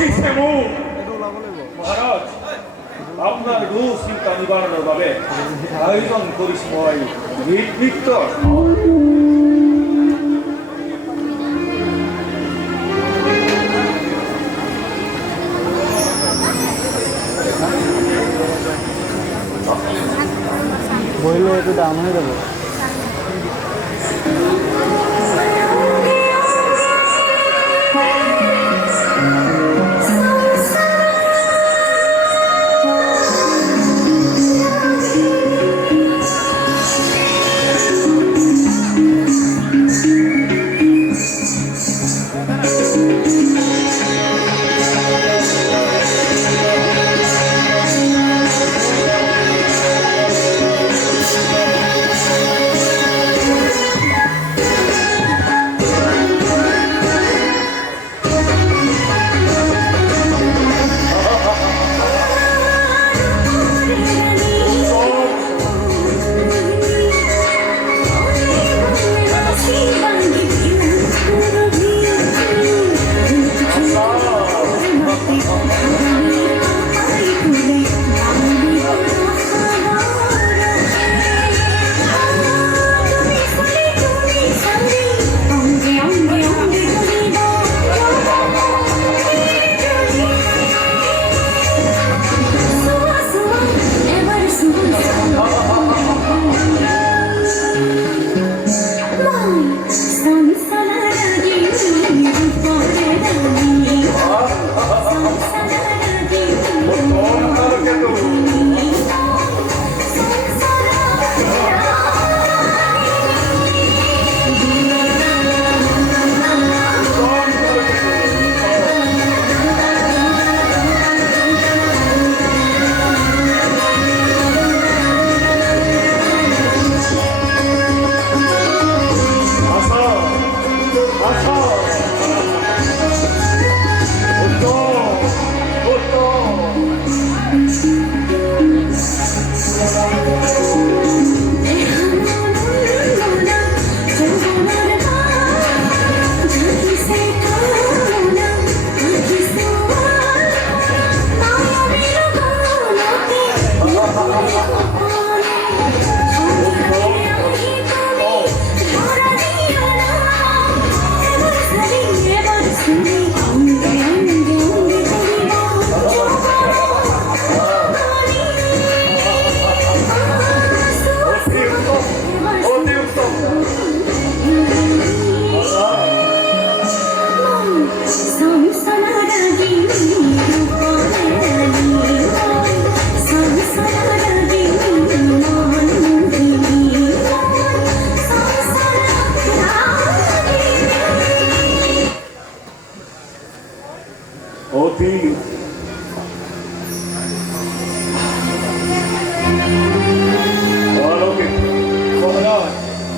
কহিছে মোক মহারাজ আপনার রোগ চিন্তা নিবারণের বাবে আয়োজন করিস মই নৃত্য বইলে একটু দাম হয়ে যাবে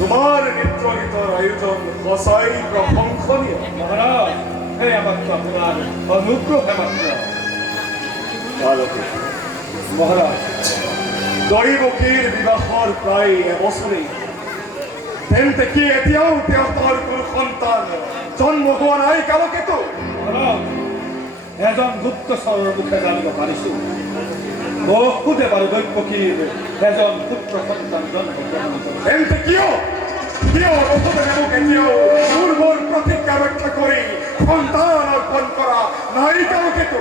তোমার নির্জনিতর আয়োজন কসাই প্রশংসনীয় মহারাজ হে মাত্র আপনার অনুগ্রহে মাত্র মহারাজ দৈবকীর বিবাহর প্রায় এবছরেই তেন্তে কি এতিয়াও তেওঁ তাৰ কোনো সন্তান জন্ম হোৱা নাই কালকেতো মহাৰাজ এজন গুপ্তচৰৰ মুখে জানিব পাৰিছো বহুতে বাৰু দৈবকীৰ এজন পুত্ৰ সন্তান জন্ম তেন্তে কিয় ৰঘুদেৱে মোক এতিয়াও পূৰ্বৰ প্ৰতিজ্ঞা ৰক্ষা কৰি সন্তান অৰ্পণ কৰা নাই কালকেতো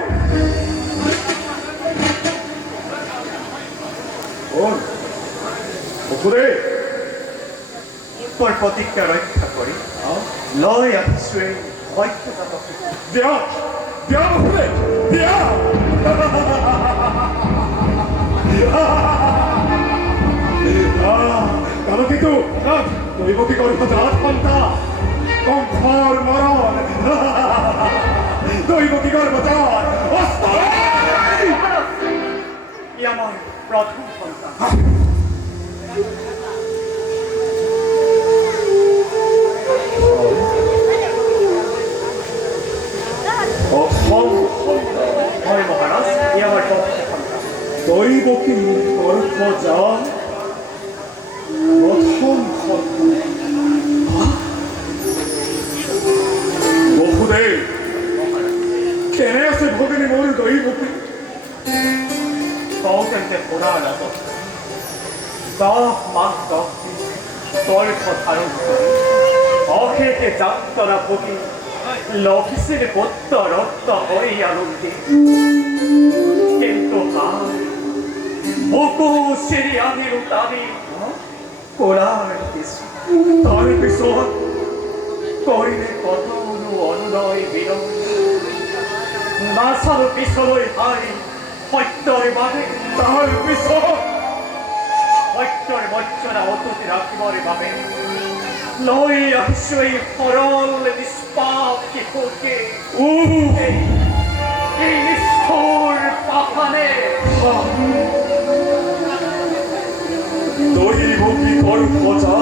ৰঘুদেৱ তোৰ প্ৰতিজ্ঞা ৰক্ষা কৰি লৈ আহিছোৱে সত্যতা দিয়া দিয়া ৰঘুদেৱ দিয়া কালকেতো দৈবকী গৰ্ভজাত সন্তান কংসৰ মৰণ দৈবকী গৰ্ভজাত ই আমাৰ প্ৰথম সন্তান হয় মহারাজ ই আমার দৈবকী গর্ভজাত প্রথম বহুদেব কেনে আছে যে পুনৰ নাটক 10 মাহ 10 দিন তৰ্ক ধাৰণ কৰি অশেষে যাত্ৰা ভোগী লভিছিল পুত্ৰ ৰক্ত হৈ আনন্দী কিন্তু বুকু চিৰি আনিলো টানি কৰাৰ তাৰপিছত কৰিলে কতনো অনুনয় বিনয় নাচালো পিছলৈ হাৰি সত্যৰ বাবে তাৰপিছত সত্যৰ বঞ্চনা অতুতি ৰাখিবৰ বাবে লৈ আহিছো এই সৰল নিষ্পাপ শিশুকে এই নিষ্ঠুৰ পাহানে দৈবকী তোর খোঁজা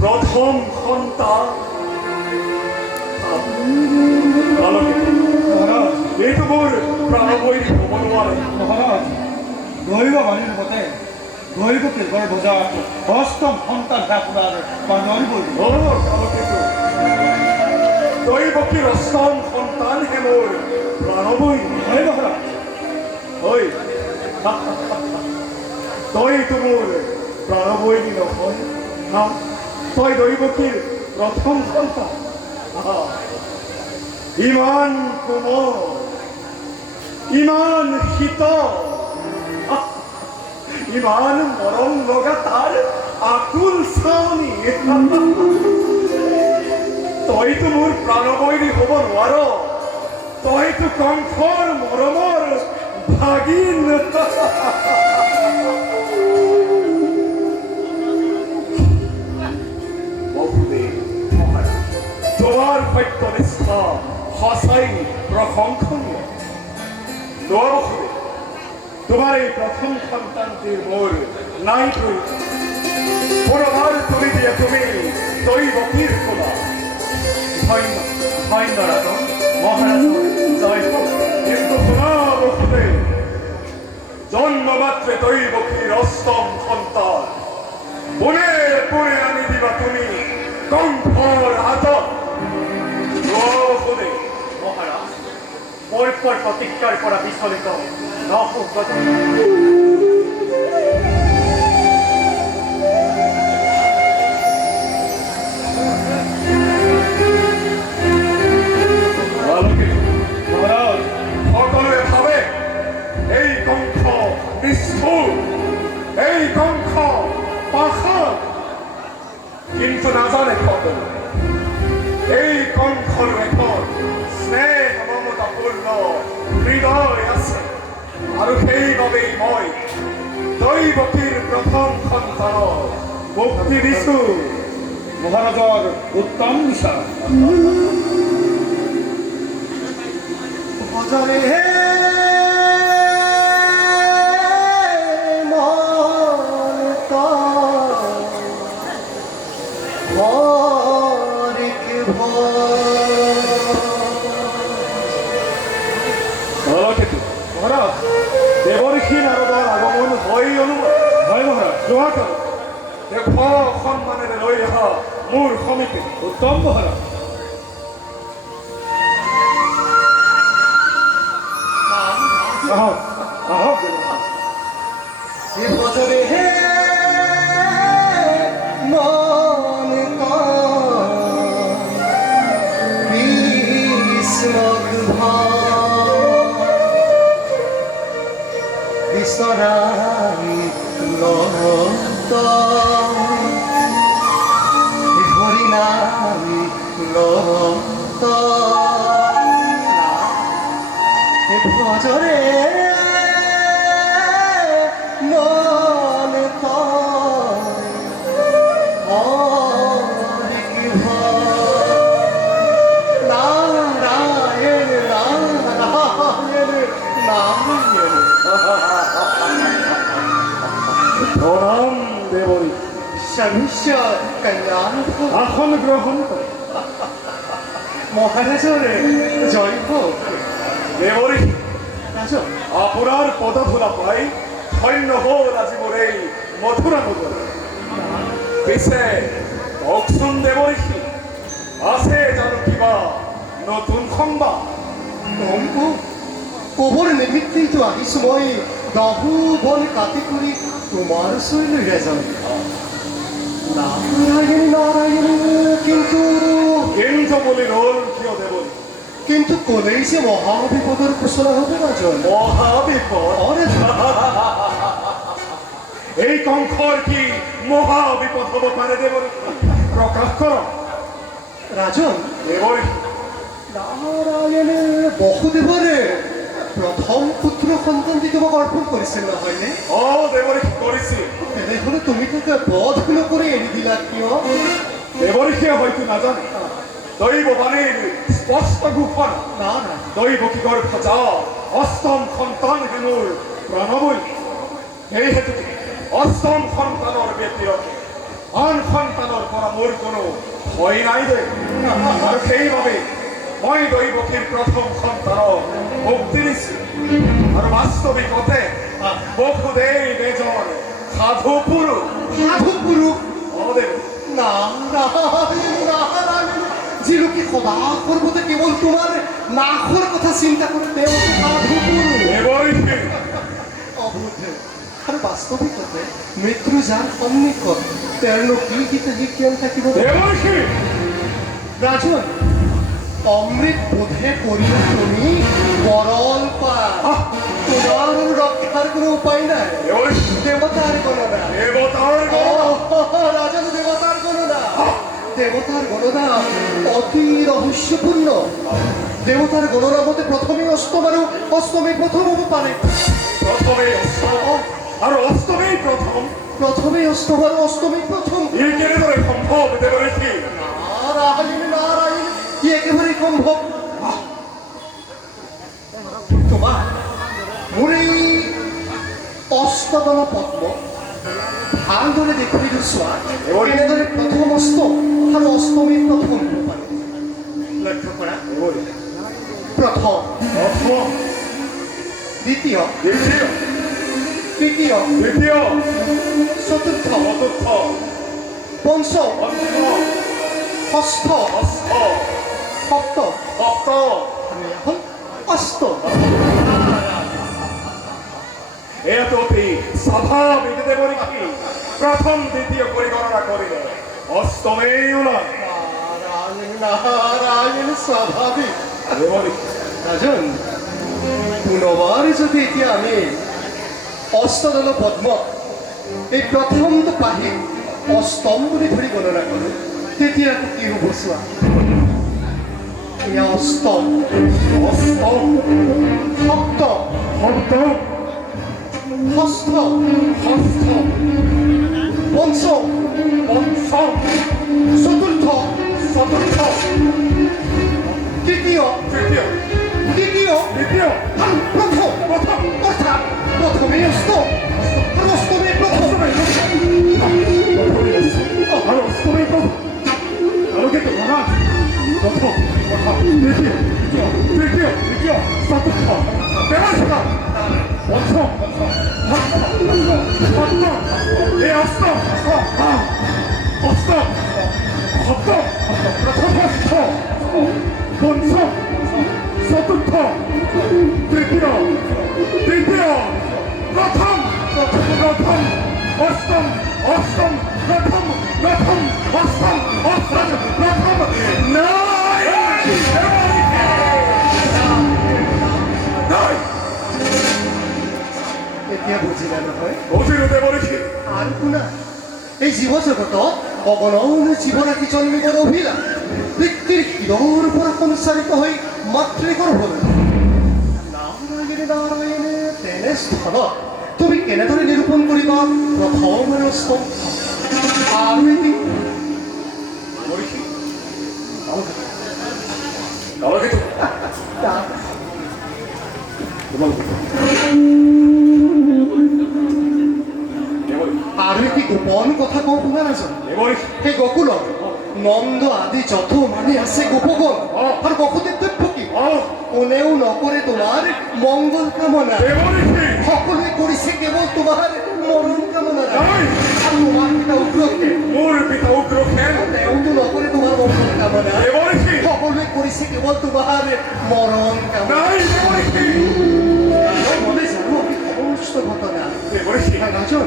প্রথম সন্তান এইটো মোৰ প্ৰাণবৈ হ'ব নোৱাৰে মহারাজ দৈব বাণীর মতে দৈবকে গর্ভজা অষ্টম সন্তান আপনার মানবই দৈবকীৰ অষ্টম সন্তান হে মোৰ প্ৰাণবৈ হয় মহারাজ ঐ তইতো মোৰ প্ৰাণবৈনী নহয় না তই দৈবকীৰ প্ৰথম সন্তান ইমান কোমল ইমান শীতল ইমান মৰম লগা তাৰ আকুল চাৱনি তইতো মোৰ প্ৰাণবৈনী হ'ব নোৱাৰ তইতো কংসৰ মৰমৰ ভাগিন তোমাৰ সত্যনিষ্ঠা সঁচাই প্ৰশংসনীয় নৱসুদেৱ তোমাৰ এই প্ৰথম সন্তানটিৰ মোৰ নাই প্ৰয়োজন পুনৰবাৰ তুমি দিয়া তুমি দৈবকীৰ কোলা ধন্য ৰাজন মহাৰাজৰ জয় হোক কিন্তু শুনা বসুদেৱ জন্মমাত্ৰে দৈবকীৰ অষ্টম সন্তান পোনে পোনে আনি দিবা তুমি কংসৰ হাতত বসুদেৱ মহাৰাজ মোৰ প্ৰতিজ্ঞাৰ পৰা বিচলিত নহওক মহারাজ সকলোৱে ভাবে এই কংস নিষ্ঠুৰ এই কংস পাষাণ কিন্তু নাজানে সকলো এই কংসৰ এখন স্নেহ মমতাপূৰ্ণ হৃদয় আছে আৰু সেইবাবেই মই দৈবকীৰ প্ৰথম সন্তানক মুক্তি দিছো মহারাজর উত্তম বিচার ভজরে হে মন হরিক মহারাজ দেৱৰ্ষি নাৰদৰ আগমন হয় অনুমান হয় মহারাজ যোৱাকালি দেৱ সন্মানেৰে লৈ অহা মোৰ সমীপে উত্তম মহারাজ আহক আহক ভজরে হে মন বিচৰাই লত হৰিণাই লত ভজরে মন নারায়ণ নারায়ণ নারায়ণ প্রণাম দেবরী সর্বস্ব কল্যাণ আসন গ্রহণ করে মহারাজের জয় হোক দেবরী রাজন আপোনাৰ পদধূলা পাই ধন্য হ'ল আজি মোৰ এই মথুৰা নগৰ পিছে কওকচোন দেৱঋষি আছে জানো কিবা নতুন সংবাদ কবৰ নিমিত্তেইতো আহিছো মই দহু বন কাটি কৰি তোমাৰ ওচৰলৈ যাম নাৰায়ণ নাৰায়ণ কিন্তু কিন্তু বলি রোল কিয় দেবরি কিন্তু ক'লেই যে মহাবিপদৰ সূচনা হ'ব ৰাজন মহাবিপদ অৰে এই কংসৰ কি মহাবিপদ হব পাৰে দেবরি প্রকাশ কর ৰাজন দেবরি নাৰায়ণে বসুদেৱৰে প্ৰথম পুত্ৰ সন্তানটি তোমাক অৰ্পণ কৰিছিল নহয়নে ও দেবরি করেছি তেনেহ'লে তুমি তাকে বধ নকৰি এৰি দিলা কিয় দেবরিকে হয়তো নাজানে দৈববাণীর স্পষ্ট ঘোষণা না না দৈব কি গর্ভ যা অষ্টম সন্তান হেনুর প্রাণবই এই হেতুকে অষ্টম সন্তানৰ ব্যতিৰকে আন সন্তানৰ পৰা মোৰ কোনো ভয় নাই দে আৰু সেইবাবে মই দৈৱকীৰ প্ৰথম সন্তানক মুক্তি দিছো আৰু বাস্তৱিকতে বসুদেৱ এজন সাধু পুৰুষ সাধু পুৰুষ অদেৱ নাৰায়ণ নাৰায়ণ যি লোকে সদা সৰ্বতে কেৱল তোমাৰ নাশৰ কথা চিন্তা কৰে তেওঁ সাধু পুৰুষ দেৱৰীষি অবুদ্ধ আৰু বাস্তৱিকতে মৃত্যু যাৰ সন্মুখত তেওঁৰনো কি হিতাহী জ্ঞান থাকিব দেৱৰীষি ৰাজন অমৃত বোধে কৰিলে তুমি বৰল পা তোমাৰ ৰক্ষাৰ কোনো উপায় নাই দেৱৰীষি দেৱতাৰ গণনা দেৱতাৰ রাজন দেবতার গণনা দেবতার গণনা অতি রহস্যপূর্ণ দেবতার গণনা মতে প্রথমে অষ্টম আর অষ্টমী প্রথম হব পারে প্ৰথমে অষ্টম আৰু অষ্টমেই প্ৰথম প্রথমে অষ্টম আর অষ্টমী প্রথম ই কেনেদৰে সম্ভৱ দেৱৰীষি নারায়ণ নারায়ণ কি একেবারে সম্ভব তোমার মোৰ এই অষ্টদল পদ্ম ভালদৰে দেখুৱাই চোৱা এনেদৰে প্ৰথম অষ্টম আৰু অষ্টমী প্ৰথম হ'ব পাৰে লক্ষ্য কৰা প্ৰথম প্ৰথম দ্বিতীয় দ্বিতীয় তৃতীয় তৃতীয় চতুৰ্থ চতুৰ্থ পঞ্চম পঞ্চম ষষ্ঠ ষষ্ঠ সপ্তম সপ্তম আৰু এখন অষ্টম এত অতি স্বাভাৱিক দেৱৰীষি প্ৰথম দ্বিতীয় কৰি গণনা কৰিলে অষ্টমেই ওলাল নারায়ণ নারায়ণ স্বাভাৱিক দেৱৰীষি ৰাজন পুনৰবাৰ যদি এতিয়া আমি অষ্টদল পদ্ম এই প্ৰথমটো পাহি অষ্টম বুলি ধৰি গণনা কৰোঁ তেতিয়া কি হ'ব চোৱা এয়া অষ্টম অষ্টম সপ্তম সপ্তম ষষ্ঠ ষষ্ঠ পঞ্চম পঞ্চম চতুৰ্থ চতুৰ্থ তৃতীয় তৃতীয় দ্বিতীয় দ্বিতীয় আৰু প্ৰথম প্ৰথম অৰ্থাৎ প্ৰথমেই অষ্টম আৰু অষ্টমেই প্ৰথম অষ্টমেই আৰু অষ্টমেই প্ৰথম আৰু কিন্তু মহাৰাজ প্ৰথম প্ৰথম দ্বিতীয় তৃতীয় তৃতীয় চতুৰ্থ দেৱৰীষি পঞ্চম সপ্তম এই অষ্টম অষ্টম সপ্তম প্রথম ষষ্ঠ পঞ্চম চতুর্থ তৃতীয় তৃতীয় প্রথম প্রথম অষ্টম অষ্টম প্রথম প্রথম অষ্টম অষ্টম প্রথম নাই নাই এতিয়া বুজিলা নহয় বুজিলো দেৱৰীষি আৰু শুনা এই জীৱ জগতত অগণন জীৱৰাশি জন্মিবৰ অভিলাষ বৃত্তিৰ শিৰৰ পৰা সঞ্চাৰিত হৈ মাতৃগৰ্ভলৈ নাৰায়ণে নাৰায়ণে তেনে স্থানত তুমি কেনেদৰে নিৰূপণ কৰিবা প্ৰথম আৰু অষ্টম আৰু এটি দেৱৰীষি কালকেতু আৰু এটি গোপন কথা কওঁ শুনা নাযাওঁ দেৱৰীষি সেই গকুলত নন্দ আদি যত মানে আছে গোপগণ আৰু বসুদেৱ দেৱকী কোনেও নকৰে তোমাৰ মংগল কামনা দেৱৰীষি সকলোৱে কৰিছে কেৱল তোমাৰ মৰণ কামনা নাই আৰু তোমাৰ পিতা উগ্ৰকে মোৰ পিতা উগ্ৰসেন তেওঁতো নকৰে তোমাৰ মংগল কামনা দেৱৰীষি সকলোৱে কৰিছে কেৱল তোমাৰ মৰণ কামনা নাই দেৱৰীষি মনে জানো আমি সমস্ত দেবর্ষি রাজন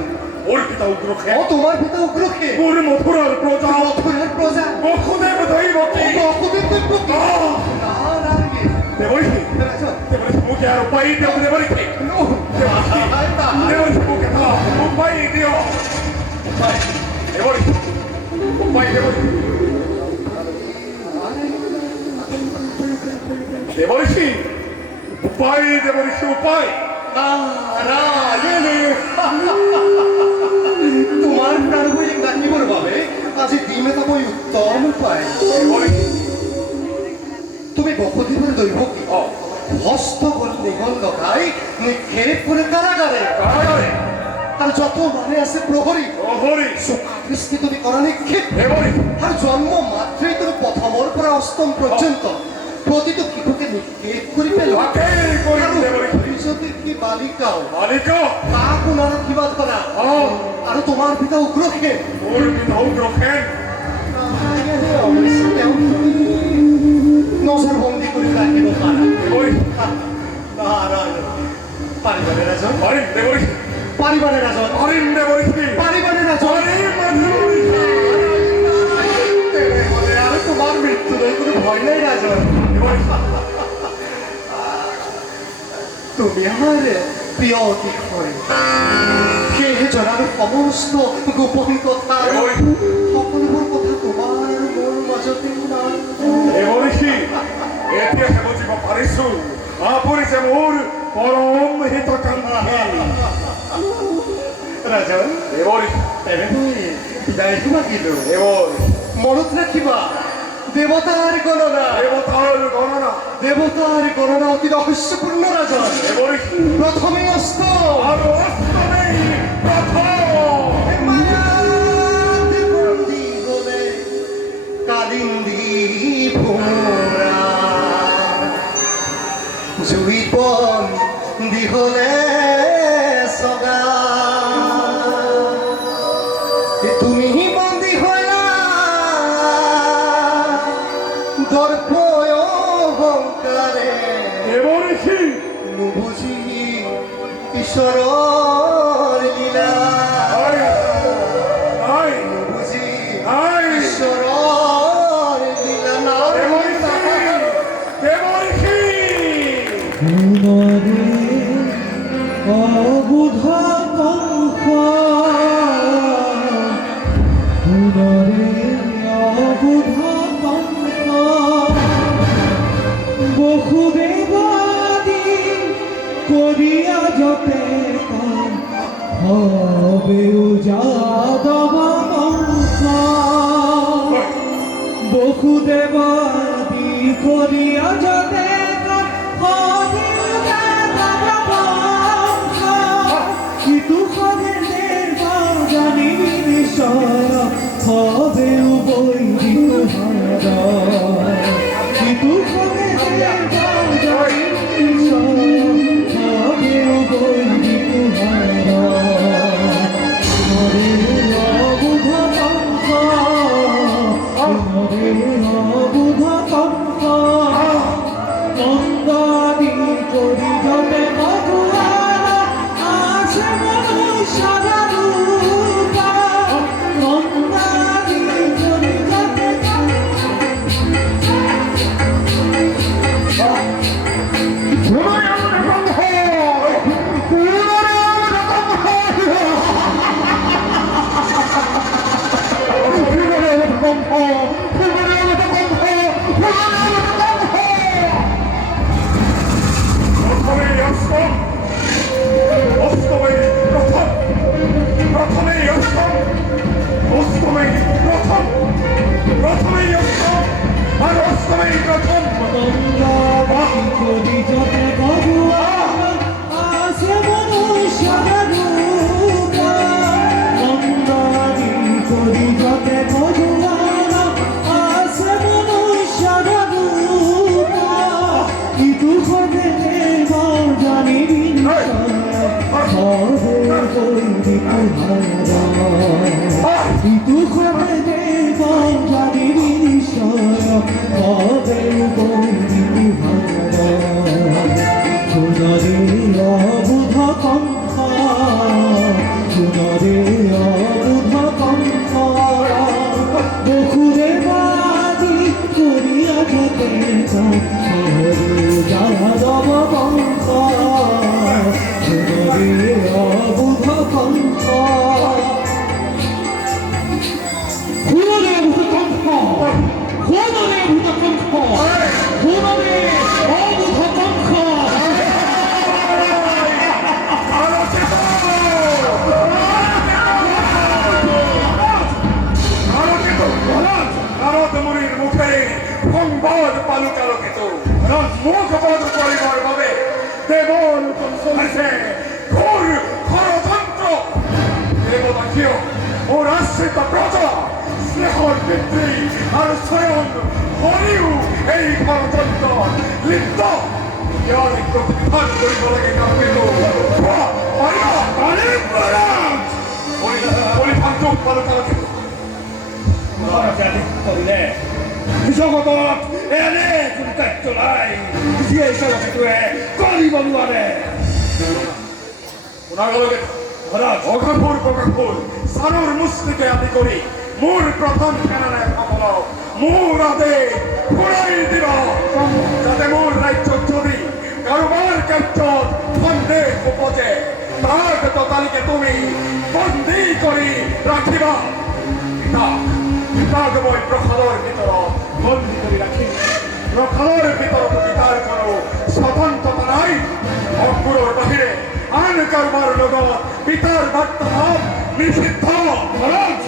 ওর পিতা উগ্রক্ষেন ও তোমার পিতা উগ্রকে ওর মথুরার প্রজা মথুরার প্রজা বসুদেব দৈবকী বকুদের দৈবকী না না রে দেবর্ষি রাজন দেবর্ষি মুখে আর উপায় দিও দেবর্ষি দেবর্ষি মুখে দাও উপায় দিও দেবর্ষি উপায় দেবর্ষি দেবর্ষি উপায় দেবর্ষি উপায় তোমার প্রাণ বই ডাকিবর বাবে আজি দিমে তো বই উত্তম উপায় দেবর্ষি তুমি বকুদেবের দৈবকী হস্ত করে নিগল লগাই নিক্ষেপ করে কারাগারে কারাগারে আর যত মানে আছে প্রহরী প্রহরী দৃষ্টি তুমি করা নিক্ষেপ দেবর্ষি আর জন্ম মাত্রই তুমি প্রথমর পৰা অষ্টম পর্যন্ত প্রতিটো শিশুকে নিক্ষেপ কৰি পেলো তাকেই কৰি দেবৰ্ষি ভৱিষ্যতে কি বালিকাও মালিক কাকো নাৰাখিবাত কৰা আৰু তোমাৰ পিতা উগ্ৰসেন ওর পিতা উগ্রক্ষেন নজর বন্দী কৰি ৰাখিব পাৰা দেবর্ষি পাৰিবানে ৰাজন অরিন দেবর্ষি পাৰিবানে ৰাজন অরিন দেবর্ষি পাৰিবানে ৰাজন অরিন দেবর্ষি তেনেহ'লে আৰু তোমাৰ মৃত্যুলৈ কোনো ভয় নাই ৰাজন তুমি আমাৰ প্ৰিয় অতিথি সেয়েহে জনালো সমস্ত গোপন কথা সকলোবোৰ কথা তোমাৰ মোৰ মাজতে নাই দেবর্ষি এতিয়া হেবজিব পাৰিছো আপুনি যে মোৰ পৰম হিতকাংক্ষী ৰাজন দেবৰ্ষি তেনে মই বিদায়টো মাগিলো দেবৰ্ষি মনত ৰাখিবা দেৱতাৰ গণনা দেবতার গণনা দেৱতাৰ গণনা অতি ৰহস্যপূৰ্ণ ৰাজন দেবর্ষি প্ৰথমে অস্ত আৰু অষ্টমী প্রথম মায়াত বন্দী হলে কালিন্দী ভোমৰা জুইত বন্দী হলে চগা তুমি বন্দী হলা দৰ্পয় অহংকাৰে দেবর্ষি নুবুজি ঈশ্বৰৰ লীলা নাই নাই বুজি নাই ঈশ্বৰৰ লীলা নাই দেবর্ষি পুনরে অবুধ কংস পুনরে অবুধ কংস বসুদেবাদি করিয়া যতে হবে যাদব বংশ বসুদেবাদি করিয়া যতে হবে যাদব বংশ কিন্তু হবে দেবা জানিবি নিশ্চয় হবে বৈদিক হারা কিন্তু হবে দেবা জানিবি নিশ্চয় হবে বৈদিক হারা অবুধ কংস অবুধ কংস নন্দাদি করি যতে মধুয়ার আছে মনুষ্যর রূপ নন্দাদি করি যতে প্রথমেই অষ্টম অষ্টমী প্রথম প্রথমেই অষ্টম অষ্টমী প্রথম প্রথমেই অষ্টম আর অষ্টমী প্রথম নন্দাদি করি যতে মধুয়ার আছে মনুষ্যর রূপ নন্দাদি করি যতে মধুয়ার আছে মনুষ্যর রূপ কিন্তু হবে দেবা জানিবি হবে বৈদিক হারা কিন্তু হবে দেবা জানিবি হবে বৈদিক হারা পুনরে অবুধ কংস মুখ বন্ধ করিবার ভাবে দেবর উপর চলছে ঘোর ষড়যন্ত্র। দেবতা কেউ ও রাষ্ট্রিত প্রজা স্নেহর পিতৃ আর স্বয়ং হরিও এই ষড়যন্ত্র লিপ্ত। ইয়ার একটু বিধান করিব লাগে না পেল পরিভান্ত পালকাল থেকে মহারাজা আদেশ কৰিলে জগতত এনে কোনো কাৰ্য নাই যিয়ে জগতটোৱে কৰিব নোৱাৰে। ওনারলগে মহারাজ অঘাপুর বঘাপুর সানুর মুস্তিকে আদি করি মোর প্রথম কেনারে সকল মোর আদে ঘুরাই দিব যাতে মোর রাজ্য যদি কারোবার কার্য সন্দেহ উপজে তার তালিকে তুমি বন্দী করি রাখিবা। পিতাক মই প্রসাদর ভিতর বন্দী করি রাখি। প্রসাদর ভিতর পিতার কোনো স্বতন্ত্রতা নাই। অঙ্কুরর বাহিরে আন কারবার লগত পিতার বার্তা নিষিদ্ধ। মহারাজ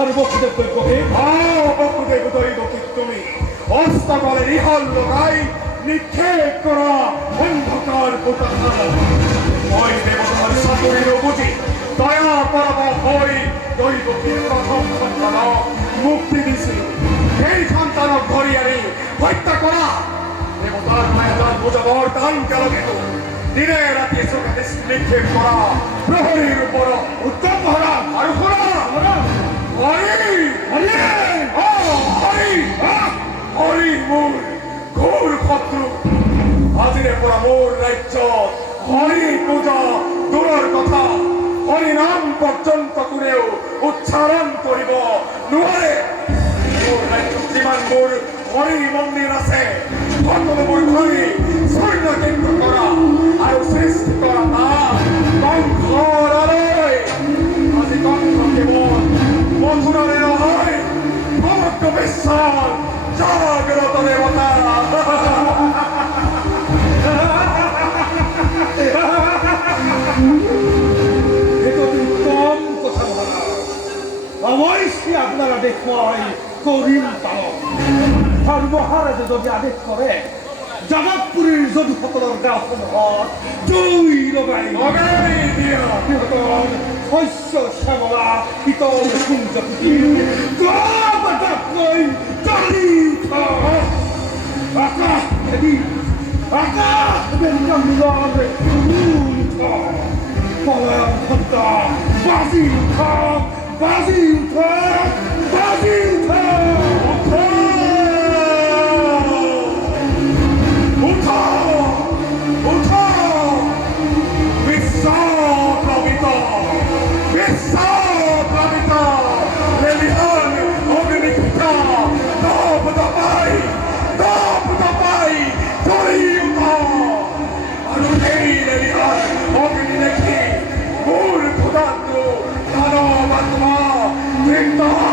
আর বক্তব্য করিবকে বকুদেব দৈব তুমি অস্তবলে নিহল লোকাই নিক্ষেপ করা অন্ধকার পোতাখানা। ওই দেবতার সাতুরীর বুঝি দয়া পরব হই দৈবকীর প্রথম সন্তানক মুক্তি দিছি। এই সন্তানক ধরিয়ারি হত্যা করা দেবতার মায়াদান বুঝাবর দান কেলকে দিনে রাতে চোখে নিক্ষেপ করা প্রহরীর উপর উত্তম মহারাজ। আর হরি হরি হরি হরি মোর ঘোর শত্রু। আজিৰে পৰা মোৰ ৰাজ্য হৰি পূজা দূৰৰ কথা হৰি নাম পৰ্যন্ত কোনেও উচ্চাৰণ কৰিব নোৱাৰে। মোৰ ৰাজ্যত যিমান মোৰ হৰি মন্দিৰ আছে সকলোবোৰ ধৰি স্বৰ্ণ কেন্দ্ৰ কৰা আৰু সৃষ্টি কৰা নাম কংসৰালৈ। আজি কংস কেৱল মথুৰাৰে নহয় সমগ্ৰ বিশ্বৰ জাগ্ৰত দেৱতা। এইটো উত্তম কথা মহাৰাজ। অৱশ্যে আপোনাৰ আদেশ মই কৰিম পালন। আৰু মহাৰাজে যদি আদেশ কৰে জগতপুৰীৰ যদুসকলৰ গাঁওসমূহত জুই লগাই লগাই দিয়া সিহঁতৰ শস্য শ্যামলা শীতল সূৰ্য পুতি গৈ জ্বলি উঠা আকাশ খেদি আকাশ ব্যঞ্জনৰ উঠা পলয়ন ঘণ্টা বাজি উঠা বাজি উঠা বাজি উঠা Victor!